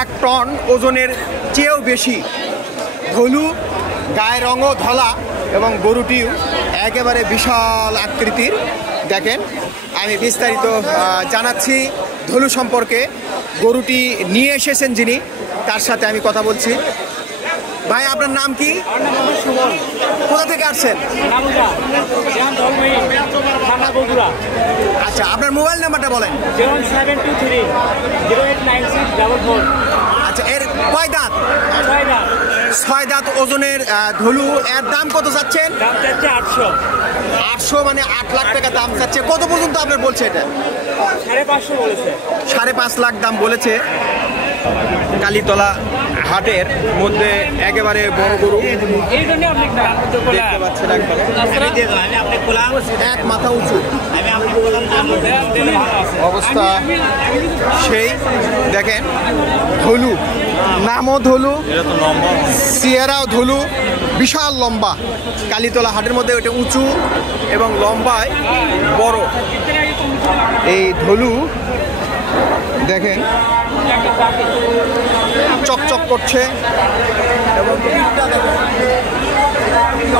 1 ton ওজনের চেয়েও বেশি। ধলু, গায়ের রঙও ধলা এবং গরুটিও একেবারে বিশাল আকৃতির। দেখেন, আমি বিস্তারিত জানাচ্ছি ধলু সম্পর্কে। গরুটি নিয়ে এসেছেন যিনি, তার সাথে আমি কথা বলছি। ভাই, আপনার নাম কি? কোথা থেকে আসছেন? আচ্ছা, আপনার মোবাইল নাম্বারটা বলেন। 0723089644। আচ্ছা, এর কয় দাঁত? 6 দাঁত ওজনের ধলু। এর দাম কত চাচ্ছেন? দাম চাচ্ছে 800। 800 মানে 8 লাখ টাকা দাম চাচ্ছে। কত পর্যন্ত আপনার বলছে এটা? 550 বলেছে। 5.5 লাখ দাম বলেছে। কালীতলা হাটের মধ্যে একেবারে বড় গরু এই জন্য আপনি দেখতে পাচ্ছেন, একদম এক মাথা উঁচু অবস্থা। সেই দেখেন, ধলু, নামও ধলু, সিয়েরাও ধলু, বিশাল লম্বা। কালীতলা হাটের মধ্যে ওটা উঁচু এবং লম্বায় বড়। এই ধলু দেখেন চকচক করছে এবং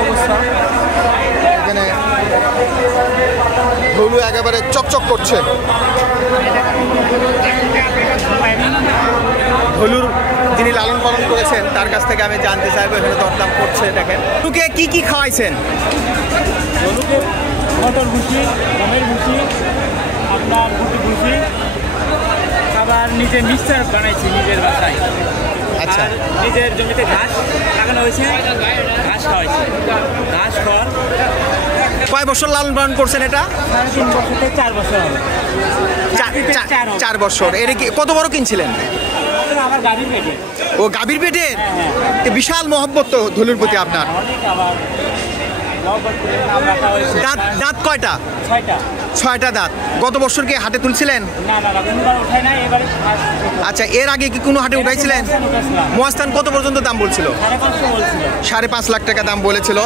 অবস্থা এখানে ধলু একেবারে চকচক করছে। ধলুর যিনি লালন পালন করেছেন তার কাছ থেকে আমি জানতে চাইবো এখানে দরদাম করছে। দেখেন, ধলুকে কি কি খাওয়াইছেন? ধলুকে মটর ভুসি, গমের ভুসি, আপনার ভুসি ভুসি, আবার নিজে মিক্সচার বানাইছি নিজের বাসায়। আচ্ছা, নিজের জমিতে ঘাস লাগানো হয়েছে, ঘাস খাওয়াইছি, ঘাস খড়। কয় বছর লালন পালন করছেন এটা? 3.5 বছর থেকে 4 বছর হবে। 4 বছর। এটা কি কত বড় কিনছিলেন? আমার গাভীর পেটে। ও, গাভীর পেটের? বিশাল মহব্বত তো ধলুর প্রতি আপনার। দাঁত দাঁত কয়টা? 6টা দাঁত। গত বছর কি হাটে তুলছিলেন? আচ্ছা, এর আগে কি কোনো হাটে উঠাইছিলেন? মহাস্থান কত পর্যন্ত দাম বলছিল? 5.5 লাখ টাকা দাম বলেছিল।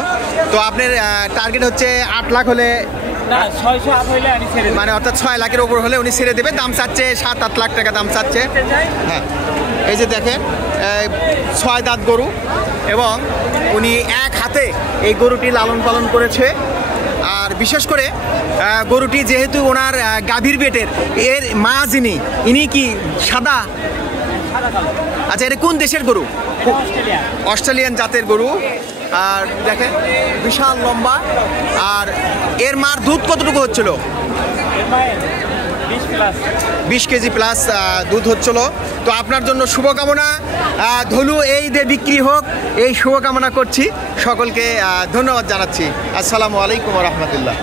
তো আপনার টার্গেট হচ্ছে 8 লাখ হলে, মানে অর্থাৎ 6 লাখের উপর হলে উনি ছেড়ে দেবে। দাম চাচ্ছে 7-8 লাখ টাকা দাম চাচ্ছে। হ্যাঁ, এই যে দেখেন 6 দাঁত গরু এবং উনি এক হাতে এই গরুটি লালন পালন করেছে। আর বিশেষ করে গরুটি যেহেতু ওনার গাভীর পেটের, এর মা যিনি, ইনি কি সাদা? আচ্ছা, এটা কোন দেশের গরু? অস্ট্রেলিয়ান জাতের গরু। আর দেখেন বিশাল লম্বা। আর এর মার দুধ কতটুকু হচ্ছিল? 20 কেজি প্লাস দুধ হচ্ছিল। তো আপনার জন্য শুভকামনা। ধলু এই দিয়ে বিক্রি হোক, এই শুভকামনা করছি। সকলকে ধন্যবাদ জানাচ্ছি। আসসালামু আলাইকুম ওয়া রাহমাতুল্লাহ।